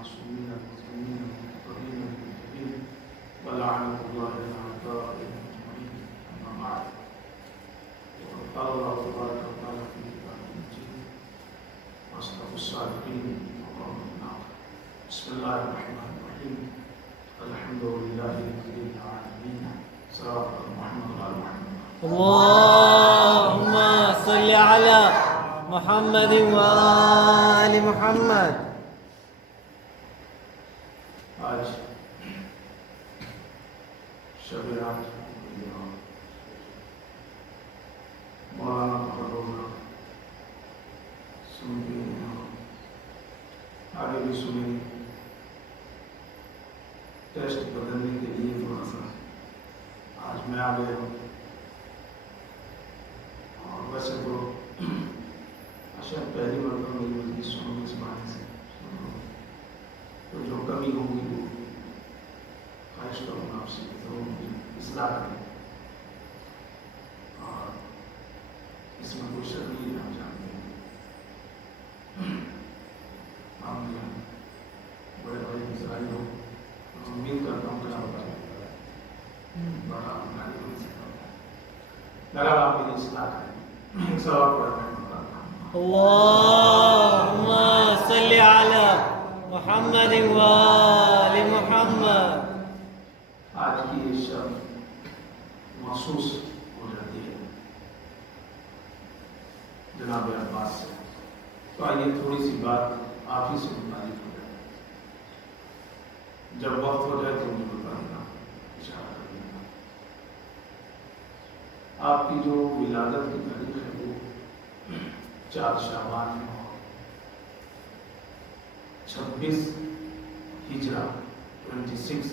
المعصومين المسلمين المتقين المتقين ولعنة الله الأعداء أجمعين. أما بعد، وقد قال الله تبارك وتعالى في كتابه المجيد: أصدق الصادقين وقول النار. بسم الله الرحمن الرحيم. الحمد لله رب العالمين. صلوات محمد وعلى محمد. اللهم صل على محمد وآل محمد. آج شب رات مولانا تقرر سنتے ہیں، آگے بھی سنیں. ٹیسٹ بدلنے کے لیے تھوڑا سا آج میں آ گیا ہوں. اور ویسے تو شاید پہلی مرتبہ میری مجلس سنوں اس بارے سے، تو جو کمی ہوگی وہ خواہش کروں گا آپ سے ضرور اصلاح کریں، اور اس میں کوئی شک نہیں آپ جانتے ہیں. آپ نے بڑے بڑے مسائل ہو، امید کرتا ہوں کہ آپ بڑا بنائی بن سکتا ہوں. لگا آپ میری اصلاح کریں. ایک سوال پڑھ رہے ہیں. اللهم صل على محمد وآل محمد. آج کی یہ شب محسوس ہو جاتی ہے جناب عباس سے، تو آئیے تھوڑی سی بات آپ ہی سے متعلق ہو جائے. جب وقت ہو جائے تو مجھے بتا دینا، اشارہ کر دینا. آپ کی جو ولادت کی تاریخ ہے وہ 4 شعبان ہے اور 26 ہجرہ 26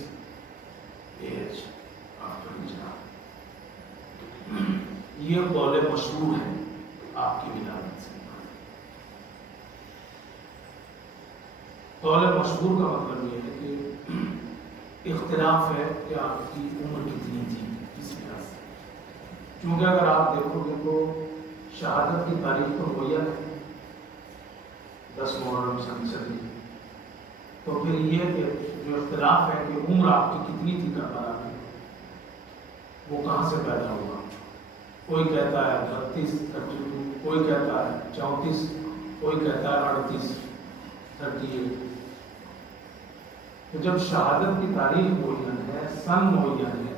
AH آفٹر ہجرہ. یہ قول مشہور ہے آپ کی ولادت سے. قول مشہور کا مطلب یہ ہے کہ اختلاف ہے کہ آپ کی عمر کتنی تھی اس لحاظ سے. کیونکہ اگر آپ دیکھو گے تو شہادت کی تاریخ تو معین ہے 10 محرم سن صدی، تو پھر یہ کہ جو اختلاف ہے کہ عمر آپ کی کتنی تھی کربلا میں، وہ کہاں سے پیدا ہوا. کوئی کہتا ہے 32 کوئی کہتا ہے 34، کوئی کہتا ہے 38 38. تو جب شہادت کی تاریخ معین ہے، سن معین ہے،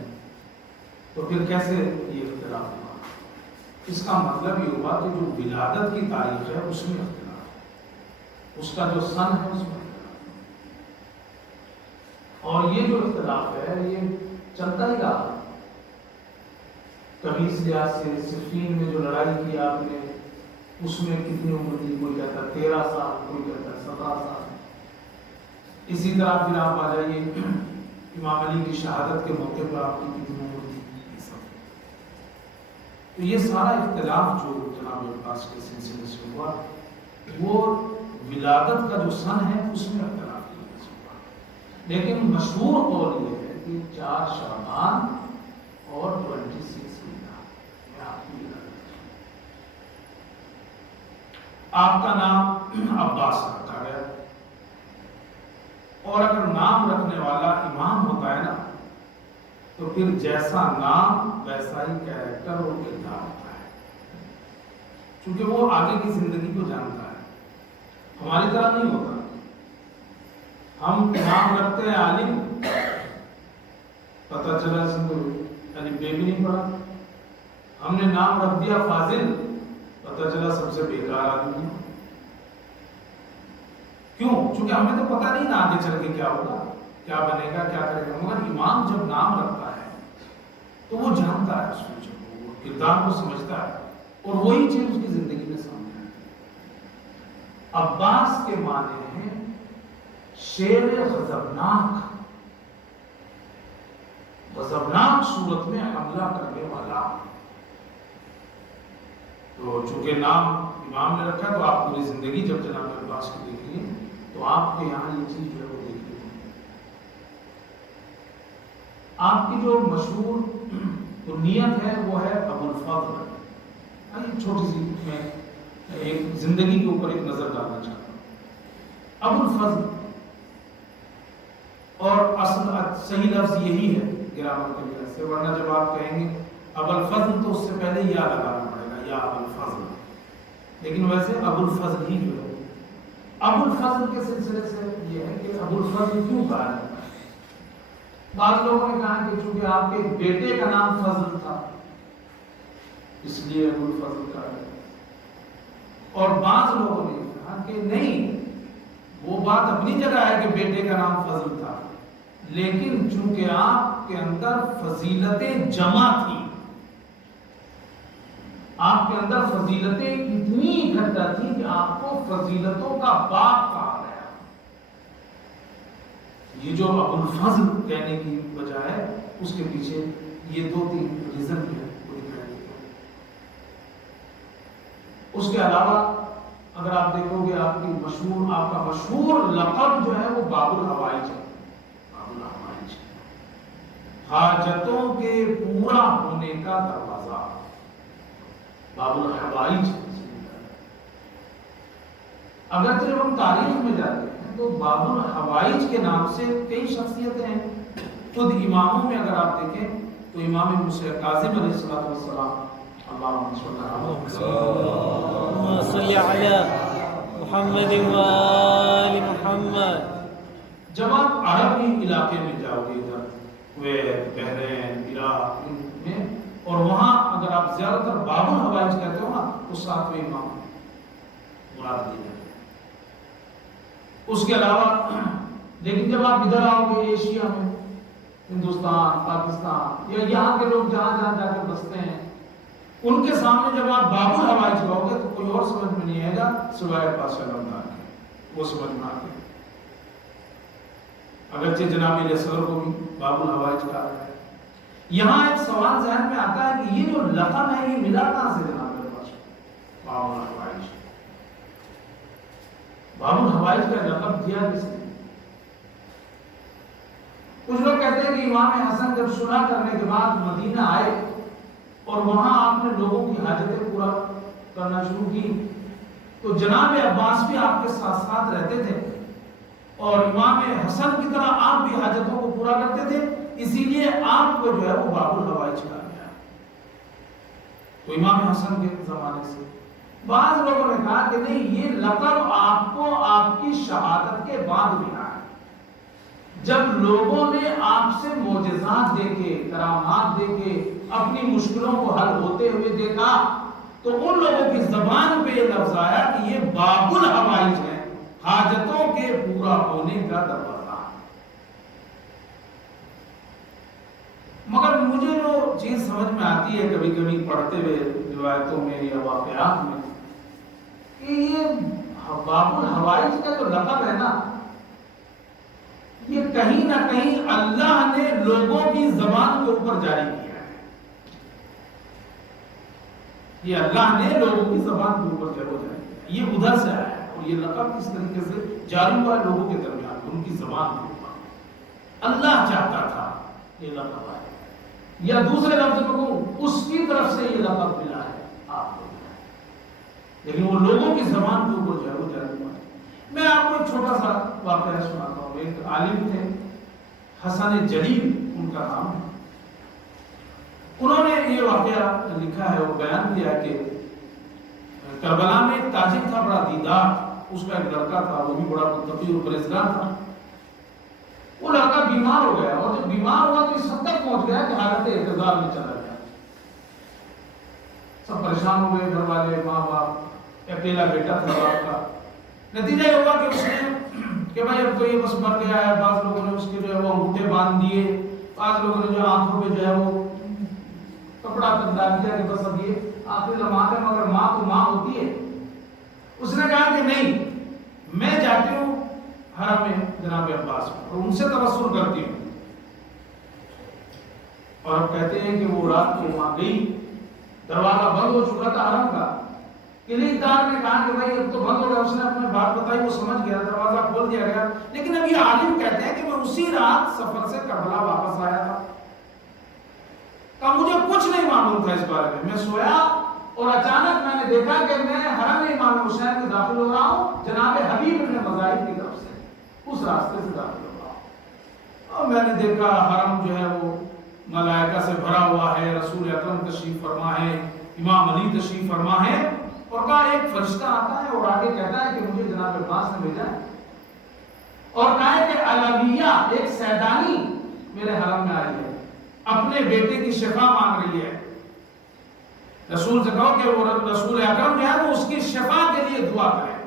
تو پھر کیسے یہ اختلاف ہوا؟ اس کا مطلب یہ ہوا کہ جو ولادت کی تاریخ ہے اس میں اختلاف ہے، اس کا جو سن ہے اس میں اختلاف ہے. اور یہ جو اختلاف ہے یہ چلتا ہی رہا. کبھی اس لحاظ سے صفین میں جو لڑائی کی آپ نے اس میں کتنی عمر تھی، کوئی کہتا ہے 13 سال، کوئی کہتا ہے 17 سال. اسی طرح پھر آپ آ جائیے امام علی کی شہادت کے موقع پر آپ کی کتنی عمر تھی. تو یہ سارا اختلاف جو جناب عباس کے سلسلے سے ہوا وہ ولادت کا جو سن ہے اس میں اختلاف کی وجہ سے ہوا. لیکن مشہور قول یہ ہے کہ 4 شعبان اور 26 مہینہ میں آپ کی ولادت ہے. آپ کا نام عباس رکھا گیا، اور اگر نام رکھنے والا امام ہوتا ہے نا تو پھر جیسا نام ویسا ہی کیریکٹر اور کردار ہوتا ہے، کیونکہ وہ آگے کی زندگی کو جانتا ہے. ہماری طرح نہیں ہوتا. ہم نام رکھتے ہیں عالم، پتہ چلا اس کو یعنی بے بھی نہیں پڑا. ہم نے نام رکھ دیا فاضل، پتہ چلا سب سے بیکار آدمی. کیوں؟ چونکہ ہمیں تو پتہ نہیں نا آگے چل کے کیا ہوگا، کیا بنے گا، کیا کرے گا. مگر امام جب نام رکھتا ہے تو وہ جانتا ہے اس فیوچر کو، وہ کردار کو سمجھتا ہے، اور وہی چیز اس کی زندگی میں سامنے آتی ہے. عباس کے معنی ہیں شیر غضبناک، غضبناک صورت میں حملہ کرنے والا. تو چونکہ نام امام نے رکھا تو آپ پوری زندگی جب جناب عباس کی دیکھیے تو آپ کے یہاں یہ چیز جو ہے وہ دیکھیے. آپ کی جو مشہور نیت ہے وہ ہے ابو الفضل. چھوٹی سی میں ایک زندگی کے اوپر ایک نظر ڈالنا چاہتا ہوں. ابو الفضل صحیح لفظ یہی ہے گرامر کے لحاظ سے، ورنہ جب آپ کہیں گے ابو الفضل تو اس سے پہلے یا لگانا پڑے گا، یا ابو الفضل، لیکن ویسے ابو الفضل ہی جو ہے۔ ابو الفضل کے سلسلے سے یہ ہے کہ ابو الفضل کیوں کہا جاتا ہے؟ بعض لوگوں نے کہا کہ چونکہ آپ کے بیٹے کا نام فضل تھا اس لیے ابو الفضل کہا گیا، اور بعض لوگوں نے کہا کہ نہیں، وہ بات اپنی جگہ ہے کہ بیٹے کا نام فضل تھا، لیکن چونکہ آپ کے اندر فضیلتیں جمع تھی، آپ کے اندر فضیلتیں اتنی اکٹھا تھی کہ آپ کو فضیلتوں کا باپ کہا گیا۔ یہ جو ابو الفضل کہنے کی وجہ ہے اس کے پیچھے یہ 2-3 ریزن ہے، وہ دکھائی دیتے ہیں۔ اس کے علاوہ اگر آپ دیکھو گے آپ کا مشہور لقب جو ہے وہ باب الحوائج ہے۔ باب الحوائج، حاجتوں کے پورا ہونے کا دروازہ، باب الحوائج۔ اگر جب ہم تاریخ میں جاتے ہیں تو باب الحوائج کے نام سے کئی شخصیتیں ہیں۔ خود اماموں میں اگر آپ دیکھیں تو امام موسیٰ کاظم علیہ السلام، اللہم صلی علی محمد وآل محمد، جب آپ عربی علاقے میں جاؤ گے ادھر کویت، بحرین، عراق میں، اور وہاں اگر آپ زیادہ تر باب الحوائج کہتے ہو نا تو 7ویں امام مراد لیے جاتے ہیں۔ اس کے علاوہ لیکن جب آپ ادھر آؤ گے ایشیا میں، ہندوستان، پاکستان، یا یہاں کے لوگ جہاں جہاں جا کر بستے ہیں، ان کے سامنے جب آپ باب الحوائج کہو گے تو کوئی اور سمجھ میں نہیں آئے گا سوائے پاشا رمضان کے، وہ سمجھ میں آتے ہیں۔ اگرچہ جناب علیہ صدر کو بھی باب الحوائج کہا ہے۔ یہاں ایک سوال ذہن میں آتا ہے کہ یہ جو لقب ہے یہ ملا کہاں سے جناب علیہ پاشا؟ باب الحوائج، باب الحوائج کا لقب دیا کس نے؟ کچھ لوگ کہتے ہیں کہ امام حسن جب صلح کرنے کے بعد مدینہ آئے اور وہاں آپ نے لوگوں کی حاجتیں پورا کرنا شروع کی تو جناب عباس بھی آپ کے ساتھ ساتھ رہتے تھے، اور امام حسن کی طرح آپ بھی حاجتوں کو پورا کرتے تھے، اسی لیے آپ کو جو ہے وہ باب الحوائج کہا گیا۔ تو امام حسن کے زمانے سے بعض لوگوں نے کہا کہ نہیں، یہ لقب آپ کو آپ کی شہادت کے بعد ملا ہے، جب لوگوں نے آپ سے معجزات دیکھے، کرامات دیکھے، اپنی مشکلوں کو حل ہوتے ہوئے دیکھا، تو ان لوگوں کی زبان پہ یہ لفظ آیا کہ یہ باب الحوائج ہے، حاجتوں کے پورا ہونے کا دروازہ۔ مگر مجھے جو چیز سمجھ میں آتی ہے کبھی کبھی پڑھتے ہوئے روایتوں میں یا واقعات میں، کہ یہ باب الحوائج کا جو لقب ہے نا، یہ کہیں نہ کہیں اللہ نے لوگوں کی زبان کے اوپر جاری کیا ہے، یہ اللہ نے لوگوں کی زبان کے اوپر جاری کیا ہے، یہ ادھر سے آیا ہے، اور یہ لقب کس طریقے سے جاری ہوا ہے لوگوں کے درمیان، ان کی زبان کے اوپر، اللہ چاہتا تھا یہ لقب آئے، یا دوسرے لفظ میں کہوں اس کی طرف سے یہ لقب ملا ہے آپ کو، لیکن وہ لوگوں کی زبان کے اوپر جاری ہوا ہے۔ میں آپ کو ایک چھوٹا سا واقعہ سناتا ہوں۔ ایک عالم تھے حسن جلیل ان کا نام ہے، انہوں نے یہ واقعہ لکھا ہے اور بیان کیا کہ کربلا میں ایک تاجر تھا بڑا دیندار، اس کا ایک لڑکا تھا، وہ بھی بڑا متقی اور پرہیزگار تھا۔ وہ لڑکا بیمار ہو گیا، اور جب بیمار ہوا تو اس حد تک پہنچ گیا کہ حالت اعتزال میں چلا گیا۔ سب پریشان ہو گئے، گھر والے، ماں باپ، اکیلا بیٹا تھا باپ کا۔ نتیجہ یہ ہوا کہ اس نے کہ بھائی اب تو یہ بس مر گیا ہے۔ بعض لوگوں نے اس کے جو ہے وہ انگوٹھے باندھ دیے، بعض لوگوں نے جو آنکھوں پہ جو ہے وہ کپڑا ڈال دیا کہ بس اب یہ آخری لمحات ہے، مگر ماں تو ماں ہوتی ہے۔ اس نے کہا کہ نہیں، میں جاتی ہوں حرم میں جناب عباس میں اور ان سے تبصر کرتی ہوں۔ اور اب کہتے ہیں کہ وہ رات کو وہاں گئی، دروازہ بند ہو چکا تھا حرم کا، کلیدار نے کہا کہ بھائی اب تو بند ہو گیا، اس نے اپنے بات بتائی، وہ سمجھ گیا، دروازہ کھول دیا گیا۔ لیکن اب یہ عالم کہتے ہیں کہ میں اسی رات سفر سے کربلا واپس آیا تھا، کہ مجھے کچھ نہیں معلوم تھا اس بارے میں سویا اور اچانک میں نے دیکھا کہ میں حرم امام حسین میں داخل ہو رہا ہوں، جناب حبیب ابن مظاہر کی طرف سے اس راستے سے داخل ہو رہا ہوں۔ اور میں نے دیکھا حرم جو ہے وہ ملائکہ سے بھرا ہوا ہے، رسول اکرم تشریف فرما ہے، امام علی تشریف فرما ہے، اور کہا ایک فرشتہ آتا ہے اور آگے کہتا ہے کہ مجھے جناب عباس نے بھیجا ہے، اور کہا ہے کہ علویہ ایک سیدانی میرے حرم میں آئی ہے، اپنے بیٹے کی شفا مانگ رہی ہے، رسول سے کہو کہ وہ رسول اکرم جو ہے وہ اس کی شفا کے لیے دعا کرے۔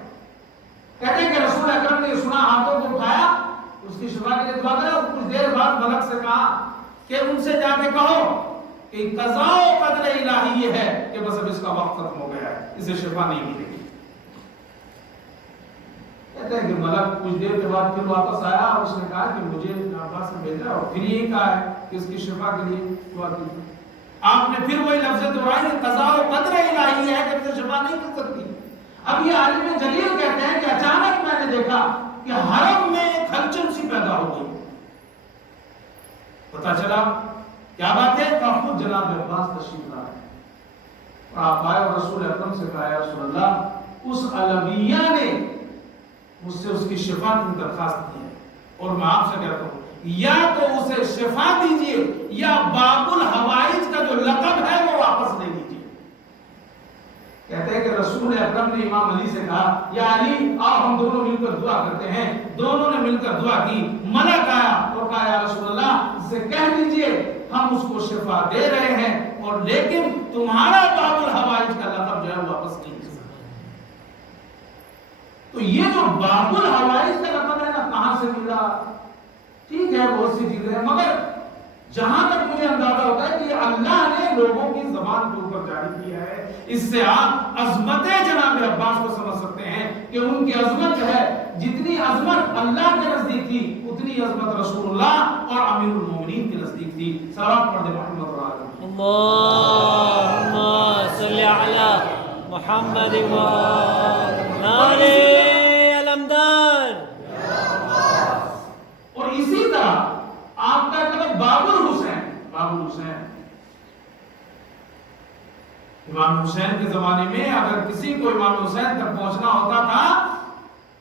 کہتے ہیں کہ رسول اکرم نے سنا، ہاتھوں کو اٹھایا، اس کی شفا کے لیے دعا کرے، اور کچھ دیر بعد ملک سے کہا کہ ان سے جا کے کہو کہ قضاء و قدر الہی یہ ہے کہ بس اب اس کا وقت ختم ہو گیا ہے، اسے شفا نہیں ملے گی۔ کہتے ہیں کہ ملک کچھ دیر کے بعد پھر واپس آیا اور اس نے کہا کہ مجھے عباس نے بھیجا، اور پھر یہی کہا ہے کہ اس کی شفا کے لیے دعا کیجیے۔ آپ نے پھر وہی لفظ دہرائی کہ قضاء و قدر الہی ہے کہ اسے شفا نہیں مل سکتی۔ اب یہ عالم جلیل کہتے ہیں کہ اچانک میں نے دیکھا کہ حرم میں ایک ہلچل سی پیدا ہو گئی، پتا چلا کیا بات ہے، کہ خود جناب عباس تشریف لا ہے، اور آپ آئے اور رسول اکرم سے کہا یا رسول اللہ اس علویہ نے مجھ سے اس کی شفا کی درخواست کی ہے، اور میں آپ سے کہتا ہوں یا تو اسے شفا دیجئے یا باب الحوائج کا جو لقب ہے وہ واپس لے لیجئے۔ کہتے ہیں کہ رسول اکرم نے امام علی سے کہا یا علی آؤ ہم دونوں مل کر دعا کرتے ہیں، دونوں نے مل کر دعا کی، ملک آیا اور کہا یا رسول اللہ اسے کہہ دیجئے ہم اس کو شفا دے رہے ہیں، اور لیکن تمہارا باب الحوائج کا لقب جو ہے واپس نہیں لے سکتے۔ تو یہ جو باب الحوائج کا لقب ہے نا کہاں سے ملا؟ ٹھیک ہے بہت سی چیزیں ہیں، مگر جہاں تک مجھے اندازہ ہوتا ہے کہ اللہ نے لوگوں کی زبان کے اوپر جاری کیا ہے، اس سے آپ عظمت جناب عباس کو سمجھ سکتے ہیں کہ ان کی عظمت جو ہے، جتنی عظمت اللہ کے نزدیک تھی اتنی عظمت رسول اللہ اور امیر المومنین کے نزدیک تھی۔ صلوات پڑھ دے محمد و آلہ اللہم صلی علی محمد و آل علمدار۔ اور اسی طرح آپ کا لقب باب الحسین، باب الحسین، امام حسین کے زمانے میں اگر کسی کو امام حسین تک پہنچنا ہوتا تھا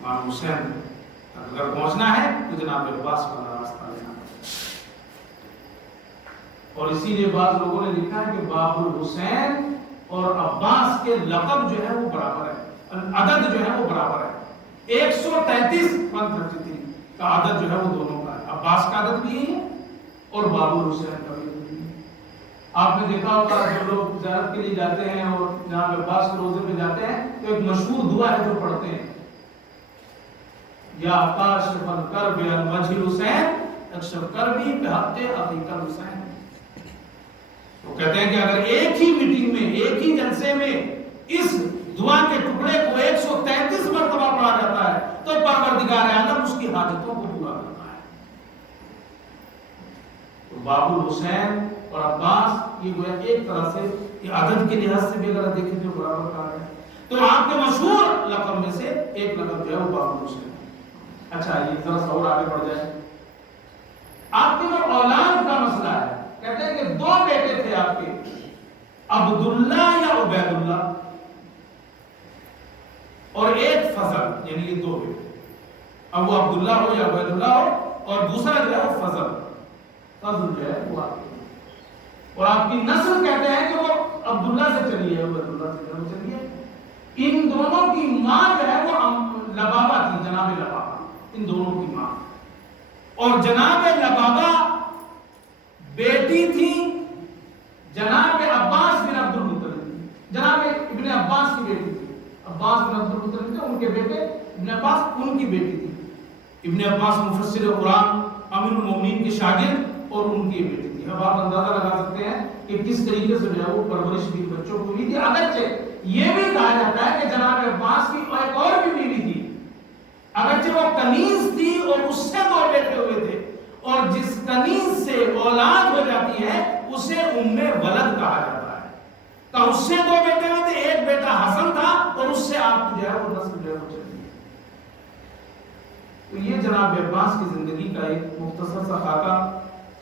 امام حسین اگر پہنچنا ہے تو جناب عباس کا راستہ لینا ہے، اور اسی لیے بعض لوگوں نے لکھا ہے کہ باب الحسین اور عباس کے لقب جو ہے وہ برابر ہے، عدد جو ہے وہ برابر ہے، 133 کا عدد جو ہے وہ دونوں کا ہے، عباس کا عدد بھی ہے اور باب الحسین کا بھی ہے۔ آپ نے دیکھا ہوگا جو لوگ زیارت کے لیے جاتے ہیں اور جناب عباس کے روزے پہ جاتے ہیں تو ایک مشہور دعا ہے جو پڑھتے ہیں، یا کاشف الکرب الوجہ الحسین اکشف کربی بحق عقیق الحسین۔ وہ کہتے ہیں کہ اگر ایک ہی میٹنگ میں، ایک ہی جلسے میں اس دعا کے ٹکڑے کو 133 مرتبہ پڑھا جاتا ہے تو پروردگار عالم اس کی حاجتوں کو پورا کرتا ہے۔ تو باب الحسین اور عباس یہ گویا ایک طرح سے یہ عدد کے لحاظ سے بھی اگر دیکھیں تو برابر کہا ہے۔ تو آپ کے مشہور لقب میں سے ایک لقب جو ہے وہ باب الحسین۔ اچھا یہ ذرا سا اور آگے بڑھ جائے، آپ کے جو اولاد کا مسئلہ ہے، کہتے ہیں کہ 2 بیٹے تھے آپ کے، عبداللہ یا عبید اللہ، اور ایک فضل، یعنی یہ 2 بیٹے، اب وہ عبداللہ ہو یا عبید اللہ ہو، اور دوسرا جو ہے وہ فضل جو ہے وہ آپ کی، اور آپ کی نسل کہتے ہیں کہ وہ عبداللہ سے چلی ہے، عبید اللہ سے چلی ہے۔ ان دونوں کی ماں جو ہے وہ لبابہ تھی، جناب لبابہ، ان دونوں کی ماں، اور جناب لبابہ بیٹی تھی جناب عباس بن عبد المطلب، جناب ابن عباس کی بیٹی تھی، عباس بن عبد المطلب تھے ان کے بیٹے، ابن عباس ان کی بیٹی تھی۔ ابن عباس مفسر قرآن، امیر المومنین کے شاگرد، اور ان کی بیٹی تھی۔ اب آپ اندازہ لگا سکتے ہیں کہ کس طریقے سے جو ہے وہ پرورش بھی بچوں کو ہوئی تھی۔ اگرچہ یہ بھی کہا جاتا ہے کہ جناب عباس کی ایک اور بھی بیوی تھی، اگرچہ وہ کنیز تھی اور اس سے 2 بیٹے ہوئے تھے، اور جس کنیز سے اولاد ہو جاتی ہے اسے ام ولد کہا جاتا ہے۔ تو اس سے 2 بیٹے ہوئے تھے، ایک بیٹا حسن تھا اور اس سے آپ کو جو ہے وہ نسل جو ہے وہ چلی ہے۔ تو یہ جناب عباس کی زندگی کا ایک مختصر سا خاکہ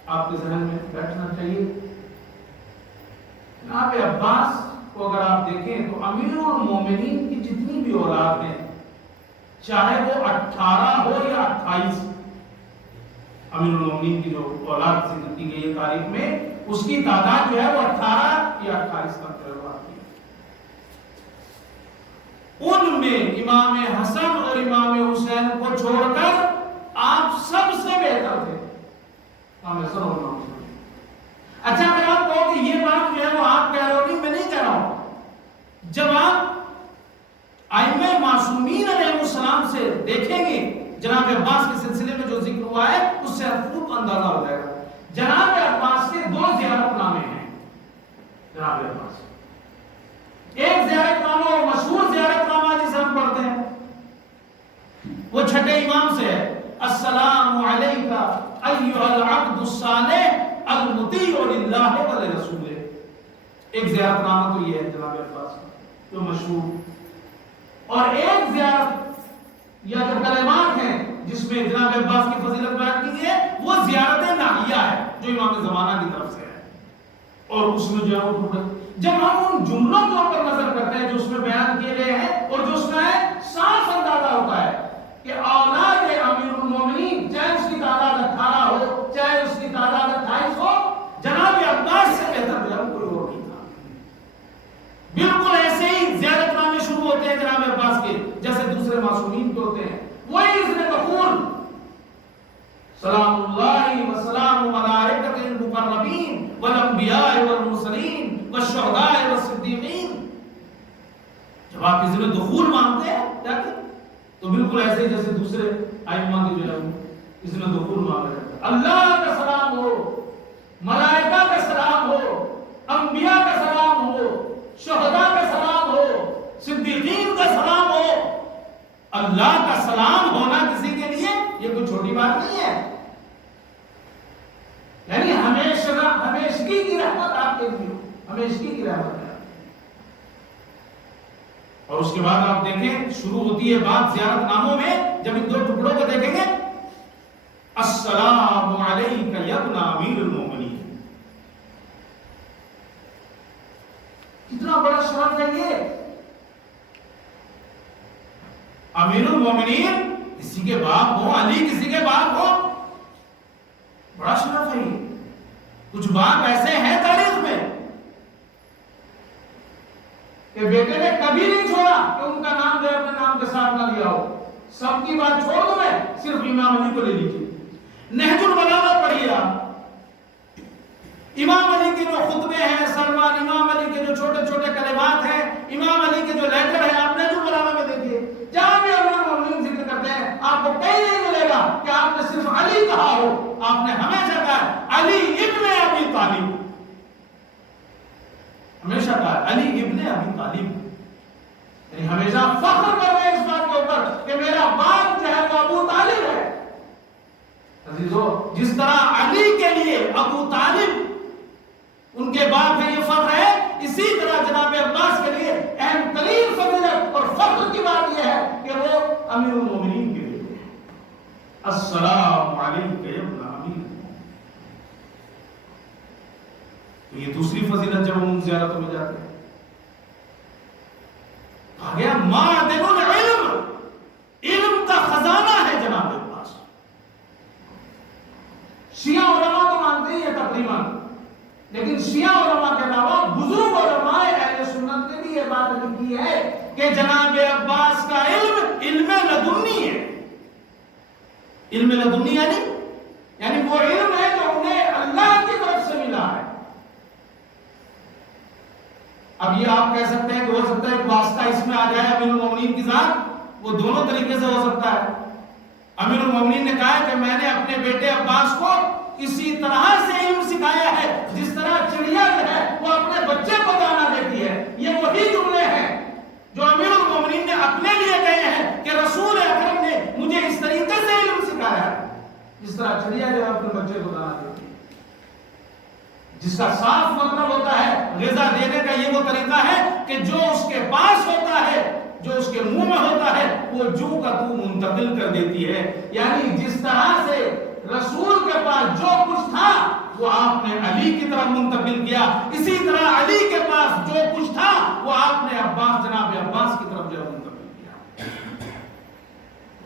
آپ کے ذہن میں بیٹھنا چاہیے۔ جناب عباس کو اگر آپ دیکھیں تو امیر المومنین کی جتنی بھی اولاد ہیں، چاہے وہ 18 ہو یا 28، امیر المومنین کی جو اولاد ذکر کی گئی ہے تاریخ میں، اس کی تعداد جو ہے وہ 18 یا 28 تک جو ہے وہ آتی ہے۔ ان میں امام حسن اور امام حسین کو چھوڑ کر آپ سب سے بہتر تھے، امام حسن اور امام حسین۔ اچھا اگر آپ کہو کہ یہ بات جو ہے وہ آپ کہہ رہے ہو، نہیں میں نہیں کہہ رہا ہوں۔ جب آپ ائمہ معصومین علیہ السلام سے دیکھیں گے، جناب عباس کے سلسلے میں جو ذکر ہوا ہے اس سے خوب اندازہ ہو جائے گا۔ جناب عباس کے 2 زیارت نامے ہیں۔ جناب عباس ایک زیارت نامہ اور مشہور زیارت نامہ جسے ہم پڑھتے ہیں وہ چھٹے امام سے ہے، السلام علیکہ ایھا العبد الصالح المطیع للہ ولرسولہ۔ ایک زیارت نامہ تو یہ ہے جناب عباس کا جو مشہور، اور ایک زیارت یا جو کلمات ہیں جس میں جناب عباس کی فضیلت بیان کی ہے وہ زیارت ناحیہ ہے جو امام زمانہ کی طرف سے ہے، اور اس میں جو ہے وہ جب ہم ان جملوں کے اوپر نظر کرتے ہیں جو اس میں بیان کیے گئے ہیں اور جو اس میں ہے، صاف اندازہ ہوتا ہے کہ اولاد امیر المومنین چاہے اس کی تعداد 18 ہو چاہے اس کی تعداد 28 ہو، جناب عباس سے بہتر جو ہے کوئی اور نہیں تھا۔ بالکل ایسے ہی زیارت نامے شروع ہوتے ہیں جناب عباس کے جیسے دوسرے معصومین کے ہوتے ہیں، وہی اذن دخول، سلام اللہ وسلام ملائکۃ المقربین والانبیاء والمرسلین والشہداء والصدیقین۔ جب آپ اذن دخول مانگتے ہیں کیا کہ تو بالکل ایسے جیسے دوسرے ائمہ کی جو ہے اذن دخول مانگ رہے ہیں، اللہ کا سلام ہو، ملائکہ کا سلام ہو، انبیاء کا سلام ہو، شہداء کا سلام ہو، صدیقین کا سلام ہو۔ اللہ کا سلام ہونا کسی کے لیے یہ کوئی چھوٹی بات نہیں ہے، یعنی ہمیشگی کی رحمت آپ کے لیے، ہمیشگی کی رحمت ہے۔ اور اس کے بعد آپ دیکھیں شروع ہوتی ہے بات زیارت ناموں میں، جب ان 2 ٹکڑوں کو دیکھیں گے، السلام علیکہ یا ابن امیر المومنین۔ کتنا بڑا شرف ہے یہ، امیر المومنین کسی کے باپ ہو، علی کسی کے باپ ہو، بڑا شرف ہے یہ۔ کچھ باپ ایسے ہیں تاریخ میں کہ بیٹے نے کبھی نہیں چھوڑا کہ ان کا نام جو اپنے نام کے ساتھ نہ لیا ہو، سب کی بات چھوڑ دو، میں صرف امام علی کو لے لیجیے۔ نہج البلاغہ پڑھیے آپ، امام علی کے جو خطبے ہیں سرمان، امام علی کے جو چھوٹے چھوٹے کلمات ہیں، امام علی کے جو لیٹر ہیں، آپ نہج البلاغہ میں دیکھیے، جہاں بھی امیر المومنین ذکر کرتے ہیں آپ کو کہیں نہیں ملے گا کہ آپ نے صرف علی کہا ہو، آپ نے ہمیشہ کہا علی ابن ابی طالب، ہمیشہ کہا علی ابن ابی طالب، یعنی ہمیشہ فخر کر رہے ہیں اس بات کے اوپر کہ میرا باپ جو ہے وہ ابو طالب ہے۔ عزیزو، جس طرح علی کے لیے ابو طالب ان کے باپ ہے یہ فخر ہے، اسی طرح جناب عباس کے لیے اہم ترین فضیلت اور فخر کی بات یہ ہے کہ وہ امیر المومنین کے لیے السلام علیکہ یا ابن امیر۔ تو یہ دوسری فضیلت جب ہم زیارتوں میں جاتے ہیں، کہا گیا معدن العلم، علم کا خزانہ ہے جناب عباس۔ شیعہ علماء تو مانتے ہی ہے تقریباً، لیکن شیعہ علماء کے علاوہ بزرگ علماء اہل سنت نے بھی یہ بات لکھی ہے کہ جناب عباس کا علم علم لدنی ہے۔ علم لدنی یعنی وہ علم ہے جو انہیں اللہ کی طرف سے ملا ہے۔ اب یہ آپ کہہ سکتے ہیں کہ ہو سکتا ہے ایک واسطہ اس میں آ جائے امیر المومنین کی ذات، وہ دونوں طریقے سے ہو سکتا ہے۔ امیر المومنین نے کہا کہ میں نے اپنے بیٹے عباس کو اسی طرح سے علم سکھایا ہے جس طرح چڑیا جو ہے وہ اپنے بچے کو دانا دیتی ہے۔ یہ وہی جملے ہیں جو امیر المومنین نے اپنے لیے کہے ہیں کہ رسول اکرم نے مجھے اس طریقے سے علم سکھایا ہے جس طرح چڑیا جو ہے اپنے بچے کو دانا دیتی ہے، جس کا صاف مطلب ہوتا ہے غذا دینے کا یہ وہ طریقہ ہے کہ جو اس کے پاس ہوتا ہے، جو اس کے منہ میں ہوتا ہے، وہ جو کا تو منتقل کر دیتی ہے۔ یعنی جس طرح سے رسول کے پاس جو کچھ تھا وہ آپ نے علی کی طرف منتقل کیا، اسی طرح علی کے پاس جو کچھ تھا وہ آپ نے عباس، جناب عباس کی طرف جو منتقل کیا۔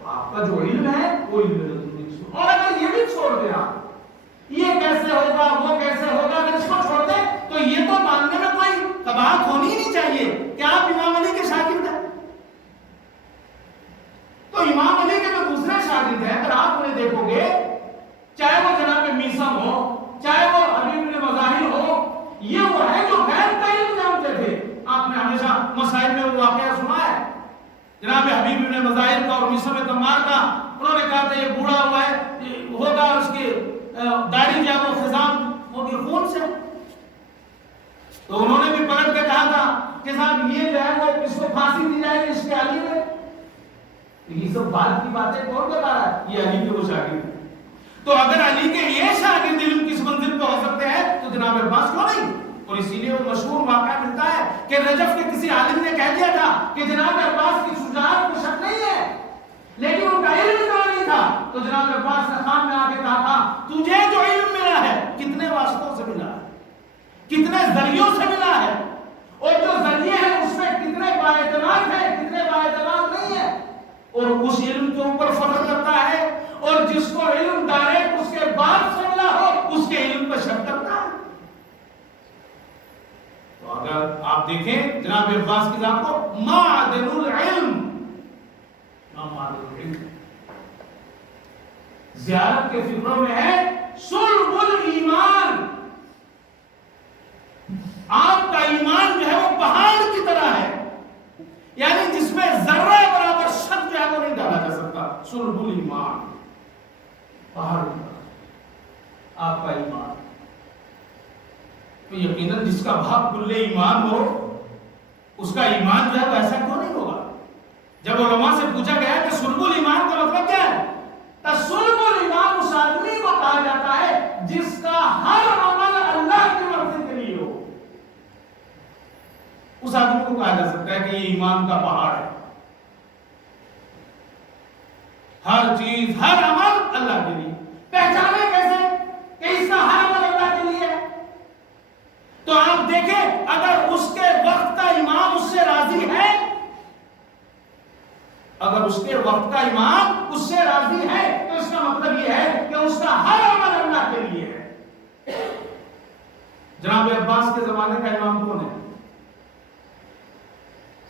آپ کا جو علم ہے وہ علم لدنی، اور اگر یہ بھی چھوڑ دیں آپ، یہ کیسے ہوگا وہ کیسے ہوگا، اگر اس کو چھوڑ دیں تو یہ تو ماننے میں کوئی قباحت ہونی ہی نہیں چاہیے کہ آپ امام علی کے شاگرد ہیں۔ تو امام علی کے جو دوسرے شاگرد ہیں اگر آپ انہیں دیکھو گے، چاہے وہ جناب میثم ہو، چاہے وہ حبیب بن مظاہر ہو، یہ وہ ہے جو غیر کا علم جانتے تھے۔ آپ نے ہمیشہ مسائل میں وہ واقعہ سنا ہے جناب حبیب بن مظاہر کا اور میثم تمار کا، انہوں نے کہا تھا یہ بوڑھا ہوا ہے ہوگا اور اس کی داڑھی جو ہے وہ خزان ہوگی خون سے، تو انہوں نے بھی پلٹ کے کہا تھا کہ صاحب یہ جو ہے وہ اس کو پھانسی دی جائے گی اس کے علی میں۔ یہ سب بات کی باتیں کون بتا رہا ہے؟ یہ علی کے وہ شاگرد ہیں۔ تو اگر علی کے یہ شاگرد علم کس منزل پہ ہو سکتے ہیں تو جناب عباس کیوں نہیں؟ اور اسی لیے وہ مشہور واقعہ ملتا ہے کہ رجف کے کسی عالم نے کہہ دیا تھا کہ جناب عباس کی شجاعت کو شک نہیں ہے، لیکن ان کا علم اتنا نہیں تھا، تو جناب عباس نے خان میں آ کے کہا تھا تجھے جو علم ملا ہے کتنے واسطوں سے ملا ہے، کتنے ذریعوں سے ملا ہے، اور جو ذریعے ہیں اس میں کتنے بااعتماد ہیں کتنے بااعتماد نہیں ہے، اور اس علم کے اوپر فخر کرتا ہے، اور جس کو علم ڈائریکٹ اس کے باپ سے ملا ہو اس کے علم پر شک کرتا ہے۔ تو اگر آپ دیکھیں جناب عباس کی ذات کو معدن العلم، معدن العلم زیارت کے فکروں میں ہے صلب الایمان، آپ کا ایمان جو ہے وہ پہاڑ کی طرح ہے، یعنی جس میں ذرہ برابر شک جو ہے وہ نہیں ڈالا جا سکتا، صلب الایمان پہاڑ کی طرح آپ کا ایمان۔ تو یقیناً جس کا باپ کل ایمان ہو اس کا ایمان جو ہے وہ ایسا کیوں نہیں ہوگا؟ جب علماء سے پوچھا گیا کہ صلب الایمان کا مطلب کیا ہے، تو صلب الایمان اس آدمی کو کہا جاتا ہے جس کا ہر عمل اللہ کی مرضی کے لیے ہو، اس آدمی کو کہا جا سکتا ہے کہ یہ ایمان کا پہاڑ ہے، ہر چیز ہر عمل اللہ کے لیے۔ پہچانے کیسے کہ اس کا ہر عمل اللہ کے لیے ہے؟ تو آپ دیکھیں اگر اس کے وقت کا امام اس سے راضی ہے، اگر اس کے وقت کا امام اس سے راضی ہے تو اس کا مطلب یہ ہے کہ اس کا ہر عمل اللہ کے لیے ہے۔ جناب عباس کے زمانے کا امام کون ہے؟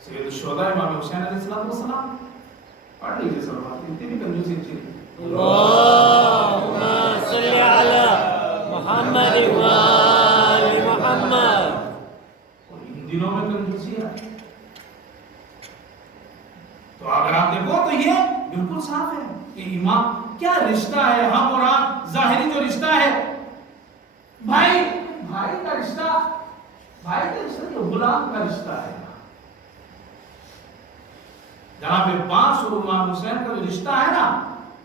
سید الشہداء امام حسین علیہ السلام۔ پڑھ لیجیے سب بات، اتنی بھی کنجوسی اچھی نہیں۔ اللہم صلی علی محمد و آل محمد۔ اور ان دنوں میں کنجوسی ہے، تو اگر آپ دیکھو تو یہ بالکل صاف ہے کہ امام کیا رشتہ ہے ہم اور آپ، ظاہری جو رشتہ ہے بھائی کا رشتہ، بھائی کا رشتہ جو غلام کا رشتہ ہے، جناب عباس اور امام حسین کا جو رشتہ ہے نا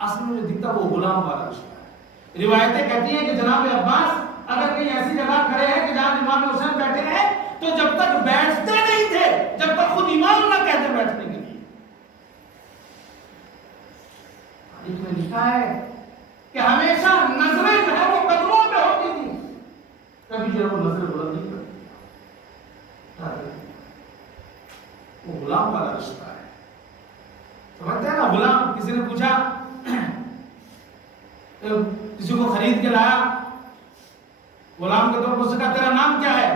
اصل میں جو دکھتا وہ غلام والا رشتہ ہے۔ روایتیں کہتی ہیں کہ جناب عباس اگر کہیں ایسی جگہ کھڑے ہیں کہ جہاں امام حسین بیٹھے ہیں تو جب تک بیٹھتے نہیں تھے جب تک خود امام نہ کہتے بیٹھنے کے لیے۔ تاریخ میں لکھا ہے کہ ہمیشہ نظریں جو ہے وہ قدموں پہ ہوتی تھی، کبھی جو ہے وہ نظر بلند نہیں کرتی، وہ غلام والا رشتہ ہے۔ سمجھتے ہیں نا، غلام کسی نے پوچھا کسی کو خرید کے لایا، غلام کے طور پر اس سے کہا تیرا نام کیا ہے؟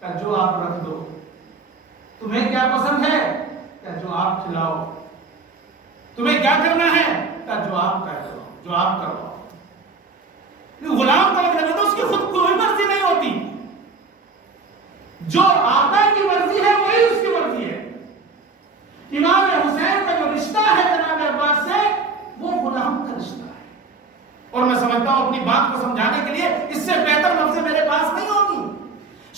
کہا جو آپ رکھ دو۔ تمہیں کیا پسند ہے؟ کہا جو آپ کھلاؤ۔ تمہیں کیا کرنا ہے؟ کہا جو آپ کہہ دو، جو آپ کرواؤ۔ غلام کا مطلب ہے تو اس کی خود کوئی مرضی نہیں ہوتی، جو آقا کی مرضی ہے وہی اس کی مرضی ہے۔ امام حسین کا جو رشتہ ہے جناب عباس سے وہ غلام کا رشتہ ہے، اور میں سمجھتا ہوں اپنی بات کو سمجھانے کے لیے اس سے بہتر لفظ میرے پاس نہیں ہوگی۔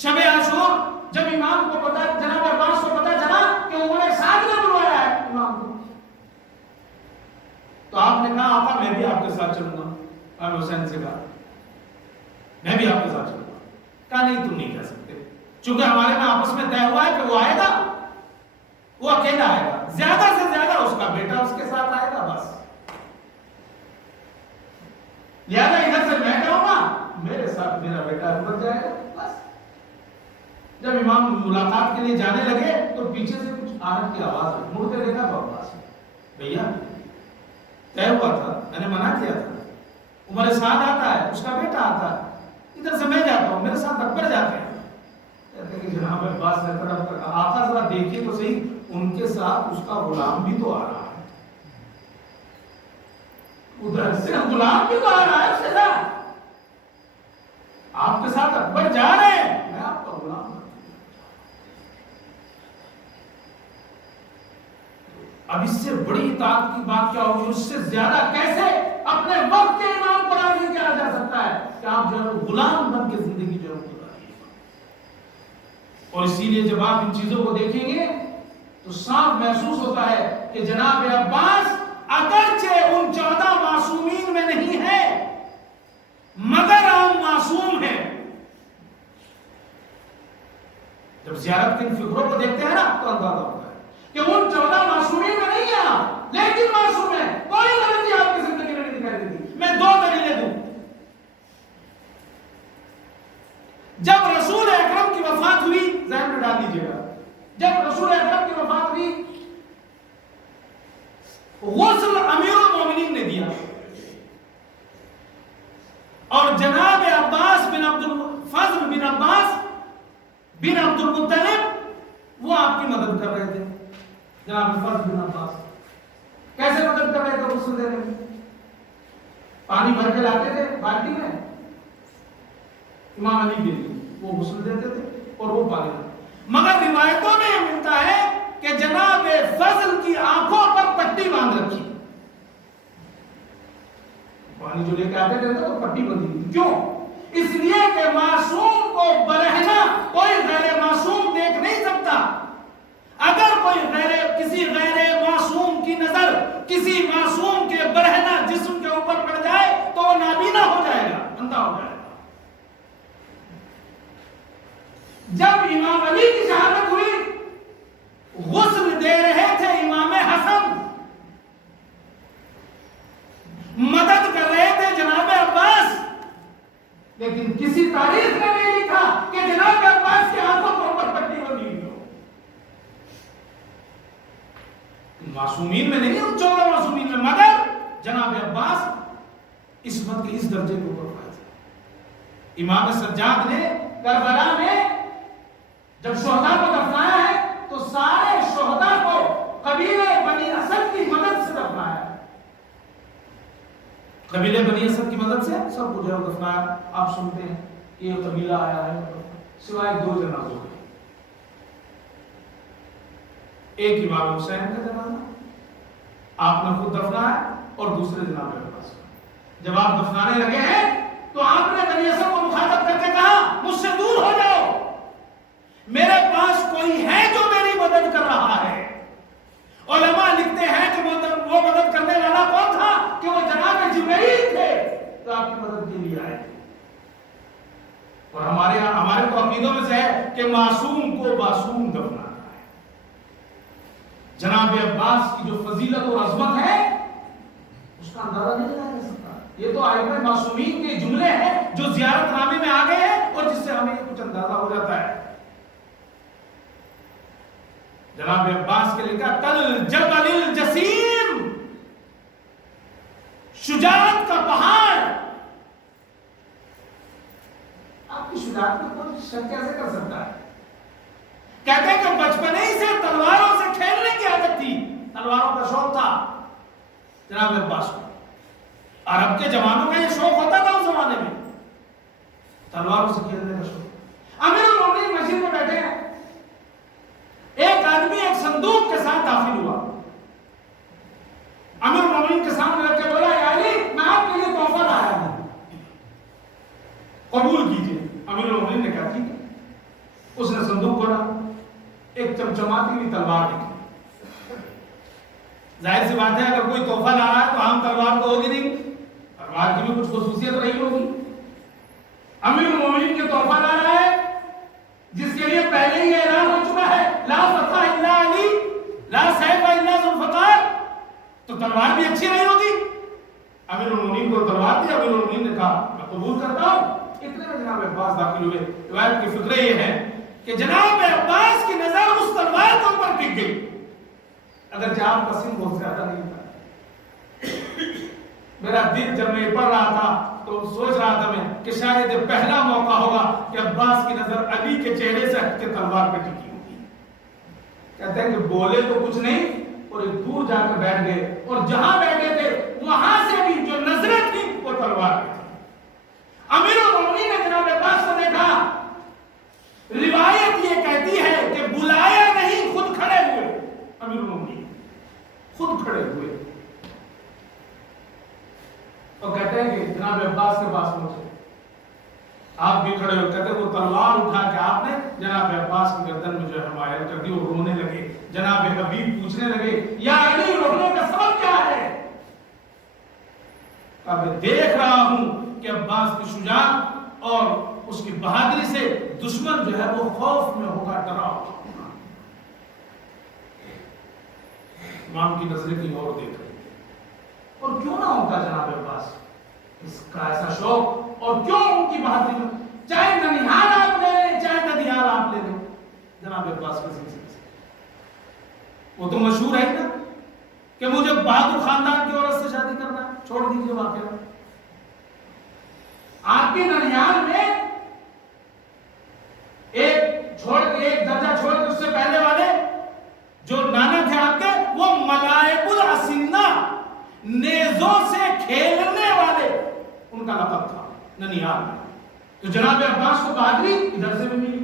شب عاشور جب امام کو پتا، جناب عباس کو پتا چلا کہ انہوں نے ساتھ میں بلوایا ہے امام کو، تو آپ نے کہا آقا میں بھی آپ کے ساتھ چلوں گا۔ امام حسین سے کہا میں بھی آپ کے ساتھ چلوں گا۔ کہا نہیں تم نہیں کہہ سکتے، چونکہ ہمارے میں آپس میں طے ہوا ہے کہ وہ آئے گا، وہ اکیلا آئے گا، زیادہ سے زیادہ اس کا بیٹا اس کے ساتھ آئے گا، بس لہذا ادھر سے میں کہوں گا میرے ساتھ میرا بیٹا اتر جائے گا، بس۔ جب امام ملاقات کے لیے جانے لگے تو پیچھے سے کچھ آہٹ کی آواز آئی، مڑ کے دیکھا تو عباس بھیا طے ہوا تھا، میں نے منع کیا تھا، عمر سعد آتا ہے، اس کا بیٹا آتا ہے، ادھر سے میں جاتا ہوں، میرے ساتھ اکبر جاتے ہیں۔ کہتے ہیں کہ جناب عباس نے طرف کہا آقا ذرا دیکھیے تو صحیح، ان کے ساتھ اس کا غلام بھی تو آ رہا ہے، ادھر سے غلام بھی تو آ رہا ہے اس کے ساتھ، آپ کے ساتھ اکبر جا رہے ہیں، میں آپ کا غلام ہوں۔ اب اس سے بڑی اطاعت کی بات کیا ہوگی، اس سے زیادہ کیسے اپنے وقت کے امام کو راضی کیا جا سکتا ہے کہ آپ جو ہے غلام بن کے زندگی جو ہے گزاریے۔ اور اسی لیے جب آپ ان چیزوں کو دیکھیں گے تو صاف محسوس ہوتا ہے کہ جناب عباس اگرچہ ان 14 معصومین میں نہیں ہے مگر عام معصوم ہے۔ جب زیارت کے ان فکروں کو دیکھتے ہیں نا تو اندازہ ہوتا ہے کہ ان 14 معصومین میں نہیں ہے آپ، لیکن معصوم ہے، کوئی غلطی آپ کی زندگی میں نہیں دکھائی دیتی۔ میں 2 دلیلیں دوں۔ جب رسول اکرم کی وفات ہوئی، ذہن میں ڈال دیجیے گا، جب رسول اکرم کی وفات ہوئی غسل امیر المومنین نے دیا، اور جناب عباس بن فضل بن عباس بن عبد المطلب وہ آپ کی مدد کر رہے تھے۔ جناب فضل بن عباس کیسے مدد کر رہے تھے غسل دینے میں؟ پانی بھر کے لاتے تھے بالٹی میں امام علی کے لیے، وہ غسل دیتے تھے اور وہ پانی دیتے۔ مگر روایتوں میں یہ ملتا ہے کہ جناب فضل کی آنکھوں پر پٹی باندھ رکھی، پانی جو لے کے آتے تھے تو پٹی بندھی تھی۔ کیوں؟ اس لیے کہ معصوم کو برہنہ کوئی غیر معصوم دیکھ نہیں سکتا۔ اگر کوئی کسی غیر معصوم کی نظر کسی معصوم کے برہنہ جسم کے اوپر پڑ جائے تو وہ نابینا ہو جائے گا، اندھا ہو جائے گا۔ جب امام علی کی شہادت ہوئی، غسل دے رہے تھے امام حسن، مدد کر رہے تھے جناب عباس، لیکن کسی تاریخ نے نہیں لکھا کہ جناب عباس کی آنکھوں پر اوپر پٹی بندھی ہوئی ہو۔ معصومین میں نہیں، ان 14 معصومین میں، مگر جناب عباس عصمت کے اس درجے کو اوپر پائے تھے۔ امام سجاد نے کربلا میں جب شہداء کو دفنایا ہے تو سارے شہداء کو قبیلے بنی اسد کی مدد سے دفنایا ہے، قبیلے بنی اسد کی مدد سے سب کو جو ہے دفنایا۔ آپ سنتے ہیں یہ قبیلہ آیا ہے، سوائے 2 جنازوں کے، ایک امام حسین کا جنازہ آپ نے خود دفنایا اور دوسرے جناب عباس کا۔ جب آپ دفنانے لگے ہیں تو آپ نے بنی اسد کو مخاطب کر کے کہا مجھ سے دور ہو جاؤ، میرے پاس کوئی ہے جو میری مدد کر رہا ہے۔ علماء لکھتے ہیں کہ وہ مدد کرنے والا کون تھا کہ وہ جناب جبرائیل تھے تو آپ کی مدد کے لیے آئے تھے۔ اور ہمارے تو عقیدوں میں سے ہے کہ معصوم کو معصوم دفنانا ہے۔ جناب عباس کی جو فضیلت اور عظمت ہے اس کا اندازہ نہیں لگایا جا سکتا۔ یہ تو ائمہ معصومین کے جملے ہیں جو زیارت نامے میں آ گئے ہیں اور جس سے ہمیں کچھ اندازہ ہو جاتا ہے۔ جناب عباس کے لکھا کل جبل الجسیم، شجاعت کا پہاڑ۔ آپ کی شجاعت میں کوئی شک کیسے کر سکتا ہے؟ کہتے ہیں کہ بچپنے ہی سے تلواروں سے کھیلنے کی عادت تھی، تلواروں کا شوق تھا جناب عباس کو۔ عرب کے جوانوں کا یہ شوق ہوتا تھا اس زمانے میں، تلواروں سے کھیلنے کا شوق۔ امیر المومنین مسجد میں بیٹھے ہیں، ایک آدمی ایک صندوق کے ساتھ داخل ہوا، امیر المومنین کے سامنے رکھ کے بولا یا علی میں آپ کے لیے تحفہ لایا ہوں، قبول کیجئے۔ امیر المومنین نے کہا ٹھیک ہے۔ اس نے صندوق کھولا، ایک چمچماتی ہوئی تلوار نکلی۔ ظاہر سی بات ہے اگر کوئی تحفہ لا رہا ہے تو عام تلوار تو ہوگی نہیں، تلوار کی بھی کچھ خصوصیت رہی ہوگی۔ امیر المومنین کے تحفہ لا رہا ہے جس کے لیے پہلے ہی اعلان ہو چکا ہے لا فتح الا علی لا سیف الا ذوالفقار، تو تلوار بھی اچھی نہیں ہوگی۔ امیر المومنین کو تلوار دی، امیر المومنین نے کہا میں قبول کرتا ہوں۔ اتنے میں جناب عباس داخل ہوئے۔ روایت کی فکرے یہ ہے کہ جناب عباس کی نظر اس تلوار کے اوپر ٹک گئی، اگرچہ آپ کا سن بہت زیادہ نہیں تھا، میرا دل جب میں پڑھ رہا تھا تو سوچ رہا تھا میں کہ شاید یہ پہلا موقع ہوگا کہ عباس کی نظر علی کے چہرے سے ہٹ کے تلوار پہ ٹکی ہوگی. کہتے ہیں کہ بولے تو کچھ نہیں اور ایک دور جا کر بیٹھ گئے اور جہاں بیٹھے تھے وہاں سے بھی جو نظریں تھی وہ تلوار پہ تھی. امیر المومنین نے جناب عباس کو دیکھا. روایت یہ کہتی ہے کہ بلایا نہیں خود کھڑے ہوئے. امیر المومنین خود کھڑے ہوئے اور کہتے ہیں کہ جناب عباس کے پاس پہنچے. آپ بھی کھڑے ہوئے. کہتے ہیں وہ تلوار اٹھا کے آپ نے جناب عباس کی گردن میں جو ہے مائل کر دی. وہ رونے لگے. جناب حبیب پوچھنے لگے یا علی رونے کا سبب کیا ہے؟ اب دیکھ رہا ہوں کہ عباس کی شجاعت اور اس کی بہادری سے دشمن جو ہے وہ خوف میں ہوگا, ڈرا ہوگا. امام کی نظریں کہیں اور دیکھ رہی تھی. اور کیوں نہ ہوتا جناب عباس اس کا ایسا شوق, اور کیوں ان کی بہادری میں, چاہے ننیہال آپ لے لیں چاہے ددیال آپ لے لیں, جناب عباس کے سلسلے سے وہ تو مشہور ہے نا کہ مجھے بہادر خاندان کی عورت سے شادی کرنا ہے, چھوڑ دیجیے واقعہ. آپ کے ننیال میں ایک درجہ چھوڑ کے اس سے پہلے والے جو نانا تھے آپ کے, وہ ملائک الاسنہ, نیزوں سے کھیلنے والے, ان کا لقب تھا ننیال میں. تو جناب عباس کو بہادری ادھر سے بھی ملی.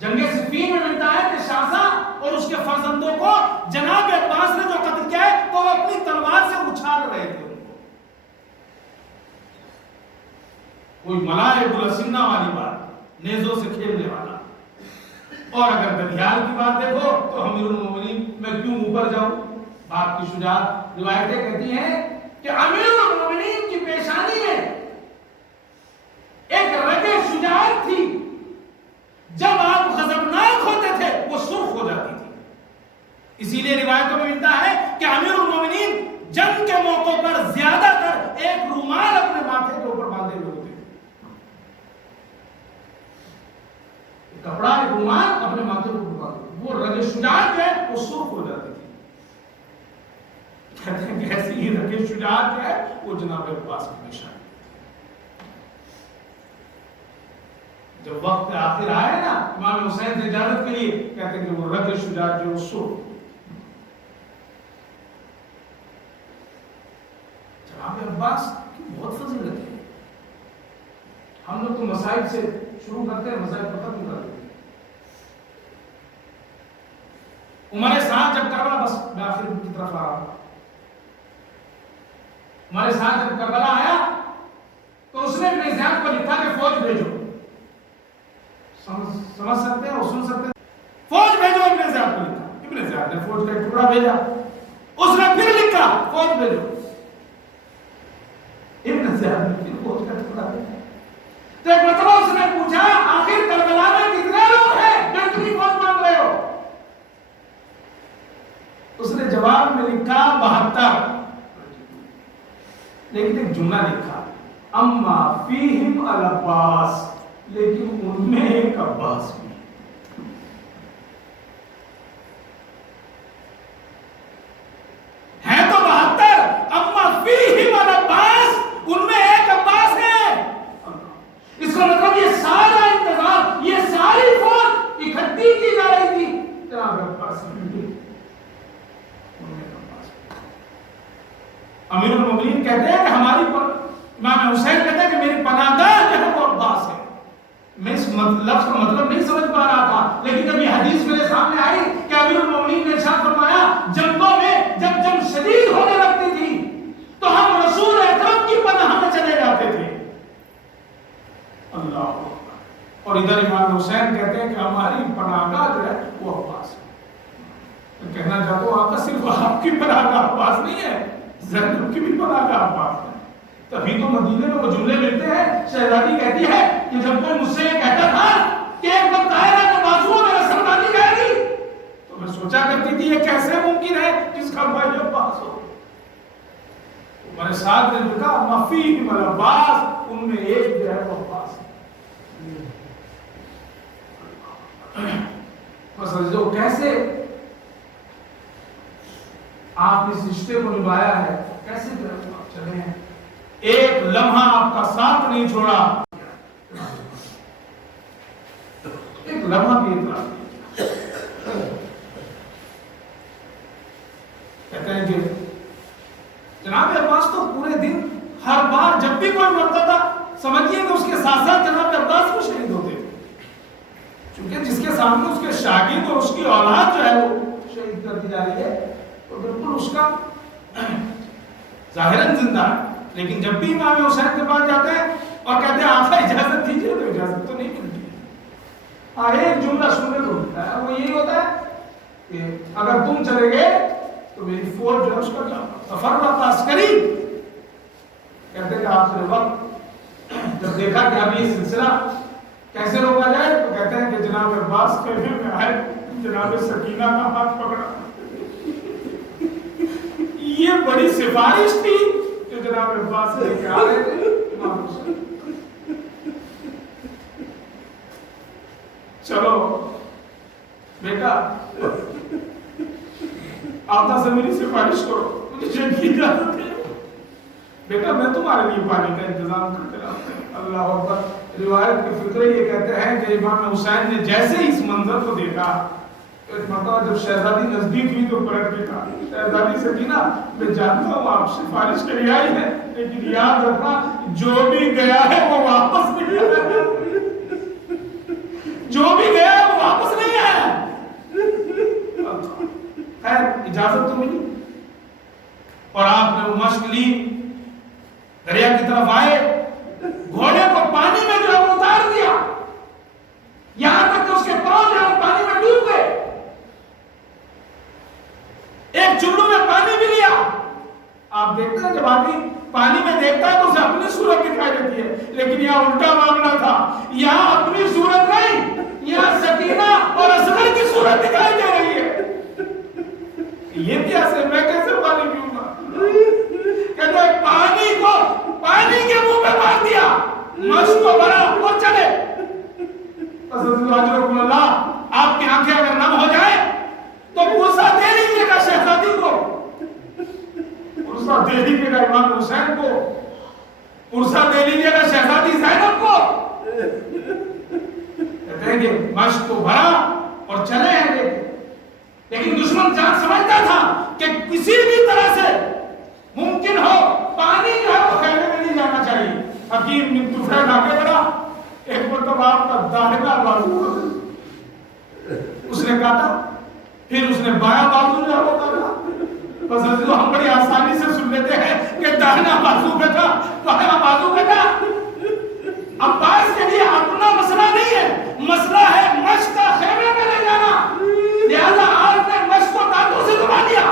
جنگ صفین میں ملتا ہے کہ شاہزاں اور اس کے فرزندوں کو جناب عباس نے جو قتل کیا ہے تو وہ اپنی تلوار سے اچھال رہے تھے. کوئی ملائک الاسنہ والی بات, نیزوں سے کھیلنے والا. اور اگر ددیال کی بات دیکھو تو امیر المومنین, میں کیوں اوپر جاؤں, آپ کی شجاعت. روایتیں کہتی ہیں کہ امیر المومنین کی پیشانی میں ایک رگ شجاعت تھی, جب آپ غضبناک ہوتے تھے وہ سرخ ہو جاتی تھی. اسی لیے روایتوں میں ملتا ہے کہ امیر المومنین جنگ کے موقع پر زیادہ تر ایک رومال اپنے ماتھے کے اوپر باندھے ہوئے ہوتے تھے. کپڑا ایک رومال اپنے ماتھے کے اوپر باندھے, وہ رگ شجاعت جو ہے وہ سرخ ہو جاتی تھی. کہتے ہیں کہ ایسی ہی رگ شجاعت جو ہے وہ جناب عباس کی نشانی. جب وقت آخر آئے نا امام حسین سے اجازت کے لیے, کہتے ہیں کہ وہ رگ شجاعت جو سرخ. جناب عباس کی بہت فضیلت ہے. ہم لوگ تو مسائل سے شروع کرتے ہیں, مسائل ختم نہیں کرتے. عمر سعد جب کربلا, بس میں آخر کی طرف آ رہا ہوں. عمر سعد جب کربلا آیا تو اس نے ابن زیاد کو لکھا کہ فوج بھیجو. سمجھ سکتے ہیں اور سن سکتے ہیں. فوج بھیجو ابن زیاد کو لکھا. ابن زیاد نے فوج کا ایک ٹکڑا بھیجا. اس نے پھر لکھا فوج بھیجو. ابن زیاد نے پھر فوج کا ٹکڑا بھیجا. تو ایک مرتبہ اس نے پوچھا آخر کربلا میں کتنے لوگ ہیں جو اتنی فوج مانگ رہے ہو؟ اس نے جواب میں لکھا 72. لیکن ایک جملہ لکھا اما فیہم العباس, لیکن ان میں ایک عباس بھی. ہے تو 72, اما فیہم العباس, ان میں ایک عباس ہے. اس کا مطلب یہ سارا انتظام, یہ ساری فوج اکٹھی کی جا رہی تھی جناب عباس بھی. امیر المومنین کہتے ہیں کہ ہماری امام حسین کہتے ہیں کہ میری پناہ گاہ جو ہے وہ عباس ہے. میں اس لفظ کا مطلب نہیں سمجھ پا رہا تھا, لیکن جب یہ حدیث میرے سامنے آئی کہ امیر المومنین نے ارشاد فرمایا جنگوں میں جب جنگ شدید ہونے لگتی تھی تو ہم رسول اکرم کی پناہ میں چلے جاتے تھے. اللہ. اور ادھر امام حسین کہتے ہیں کہ ہماری پناہ گاہ جو ہے وہ عباس ہے. کہنا چاہتا ہوں آقا صرف آپ کی پناہ گاہ عباس نہیں ہے, زینب کی بھی پناہ گاہ عباس ہے. تبھی تو مدینے میں وہ جملے ملتے ہیں. شہزادی کہتی ہے کہ جب کوئی مجھ سے یہ کہتا تھا کہ ایک وقت آئے گا کہ بازوؤں میں رسمدانی گئے گی, تو میں سوچا کرتی تھی یہ کیسے ممکن ہے جس کا بھائی عباس ہو. میرے ساتھ نے لکھا مفیہم العباس, ان میں ایک جو ہے وہ عباس ہے. جو کیسے آپ اس رشتے کو نبھایا ہے, کیسے جو ہے چلے ہیں، ایک لمحہ آپ کا ساتھ نہیں چھوڑا، ایک لمحہ بھی اعتراض نہیں کیا۔ کہتے ہیں کہ جناب عباس تو پورے دن ہر بار جب بھی کوئی مرتا تھا سمجھیے کہ اس کے ساتھ ساتھ جناب عباس بھی شہید ہوتے تھے، چونکہ جس کے سامنے اس کے شاگرد اور اس کی اولاد جو ہے وہ شہید کر دی جا رہی ہے تو بالکل اس کا ظاہراً زندہ ہے، لیکن جب بھی امام حسین کے پاس جاتے ہیں اور کہتے ہیں آقا اجازت دیجیے تو اجازت تو نہیں ملتی ہے۔ ایک جملہ سننے کو ملتا ہے، وہ یہی ہوتا ہے کہ اگر تم چلے گئے تو میری فوج جو ہے اس کا کیا تفرق عسکری۔ کہتے ہیں کہ آخر وقت جب دیکھا کہ اب یہ سلسلہ کیسے روکا جائے تو کہتے ہیں کہ جناب عباس کہنے میں آئے، جناب سکینہ کا ہاتھ پکڑا۔ یہ بڑی سفارش تھی جو جناب عباس لے کے آ رہے تھے امام حسین۔ چلو بیٹا آقا سے میری سفارش کرو، مجھے جنگی اجازت ہے، بیٹا میں تمہارے لیے پانی کا انتظام کر کے لاتا ہوں۔ اللہ اکبر۔ روایت کے فقرے یہ کہتے ہیں کہ امام حسین نے جیسے ہی اس منظر کو دیکھا، ایک مرتبہ جب شہزادی نزدیک ہوئی تو پلٹ کے کہا، شہزادی سکینہ میں جانتا ہوں آپ سفارش کے لیے آئی ہے، لیکن یاد رکھنا جو بھی گیا ہے وہ واپس نہیں آیا، جو بھی گیا ہے وہ واپس نہیں آیا۔ خیر اجازت تو ملی اور آپ نے وہ مشق لی، دریا کی طرف آئے، گھوڑے کو پانی میں جو ہے وہ اتار دیا، یہاں تک کہ اس کے پاؤں جو ہے پانی میں ڈوب گئے، ایک چلو میں پانی بھی لیا۔ آپ دیکھتے ہیں جب آدمی پانی میں دیکھتا ہے تو اسے اپنی صورت دکھائی دیتی ہے، لیکن یہاں الٹا معاملہ تھا، یہاں اپنی صورت نہیں، یہاں سکینہ اور اصغر کی صورت دکھائی دے رہی ہے۔ یہ کیسے، میں کیسے پانی پیوں گا؟ کہتے ہیں پانی کو پانی کے منہ پہ مار دیا، مشق کو بھرا اور چلے۔ اجرکم اللہ، آپ کی آنکھیں اگر نم ہو جائے تو غصہ دے لیجیے گا شہزادی کو، غصہ دے لیجیے گا امام حسین کو، غصہ دے لیجیے گا شہزادی زینب کو۔ کہتے ہیں کہ مشق کو بھرا اور چلے ہیں، لیکن دشمن جان سمجھتا تھا کہ کسی بھی طرح سے ممکن ہو پانی جو ہے وہ خیمے میں نہیں جانا چاہیے۔ حکیم بن طفیل آگے بڑھا، ایک مرتبہ آپ کا داہنا بازو اس نے کاٹا، پھر اس نے بایاں بازو جو ہے وہ کاٹا۔ بس ہم بڑی آسانی سے سن لیتے ہیں کہ داہنا بازو بیٹا، بایاں بازو بیٹا۔ عباس کے لیے اپنا مسئلہ نہیں ہے، مسئلہ ہے مشق کا خیمے میں لے جانا، لہذا آپ نے مشق کو دانتوں سے دبا دیا۔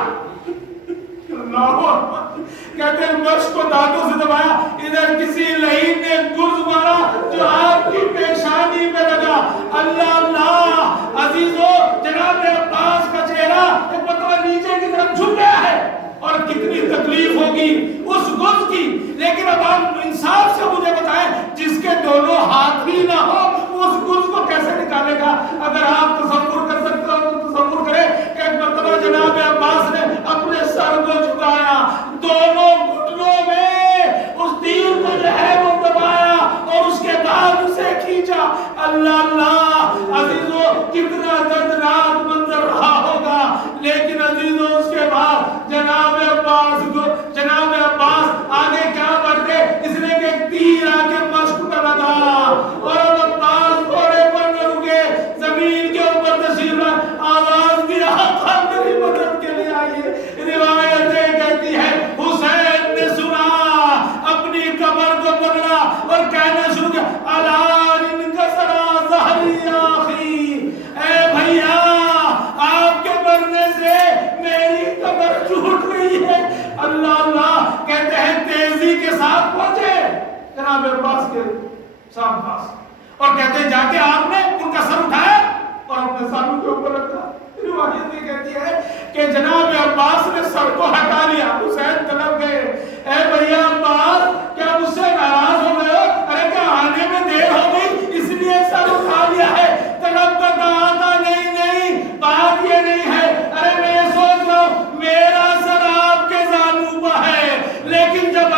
کہتے ہیں مشق کو دانتوں سے دبایا، ادھر کسی لعین نے گرز مارا جو آپ کی پیشانی میں لگا۔ اللہ اللہ عزیزو، جناب عباس کا چہرہ ایک مرتبہ نیچے کی طرف جھک گیا ہے، اور کتنی تکلیف ہوگی اس گرز کی، لیکن اب آپ انصاف سے مجھے بتائیں جس کے دونوں ہاتھ ہی نہ ہو وہ اس گرز کو کیسے نکالے گا؟ اگر آپ تصور کر سکتے ہو تو تصور کریں کہ ایک مرتبہ جناب عباس نے اپنے سر کو جھکایا، دونوں گھٹنوں میں اس تیر کو جو ہے وہ دبایا اور اس کے بعد اسے کھینچا۔ اللہ اللہ عزیزو، کتنا دردناک منظر رہا ہوگا، لیکن عزیزو اس کے بعد جناب عباس آگے کیا بڑھتے، اس نے کہ تیر آگے مشق پر لگا اور عباس گھوڑے پر نہ رکے، زمین کے اوپر تشریف آواز دیا، میری مدد کے لیے آئیے۔ روایتیں کہتی ہے حسین نے سنا، اپنی کمر کو پکڑا اور کہنا شروع کیا، الان انکسر ظہری آخی، اے بھیا آپ کے مرنے سے میری کمر ٹوٹ گئی ہے۔ اللہ اللہ، کہتے ہیں تیزی کے ساتھ پہنچے جناب عباس کے سامنے پاس، اور کہتے ہیں جا کے آپ نے ان کا سر اٹھایا اور اپنے سامنے کے اوپر رکھا۔ روایت یہ کہتی ہے کہ جناب عباس نے سر کو ہٹا لیا، حسین طلب گئے، اے بھیا عباس کیا مجھ سے ناراض ہو گئے ہو؟ ارے کیا آنے میں دیر ہو گئی اس لیے سر اٹھا لیا ہے؟ طلب کا کہا تھا نہیں بات یہ نہیں ہے، ارے میں سوچ رہا ہوں میرا سر آپ کے زانو پر ہے، لیکن جب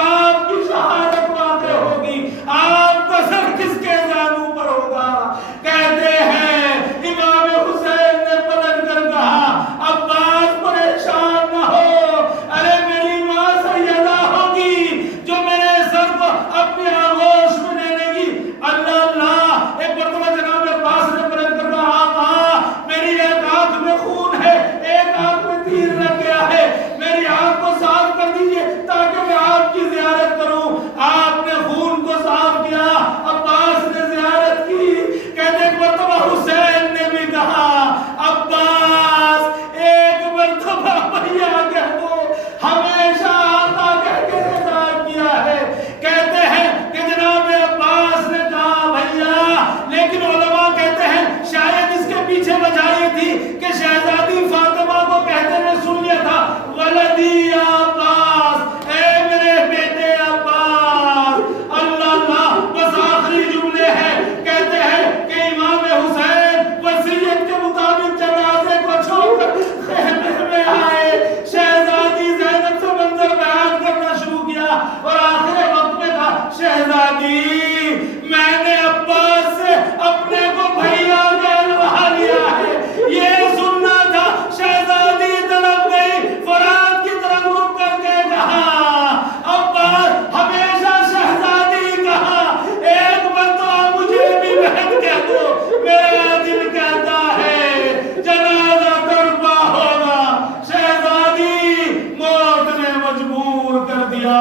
مجبور کر دیا،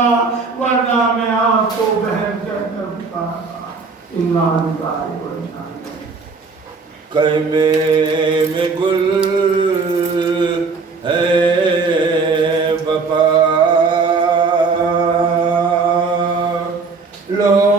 ورنہ میں آپ کو بہن کہہ کر پکارتا۔ خیمے میں گل ہے وفا، لو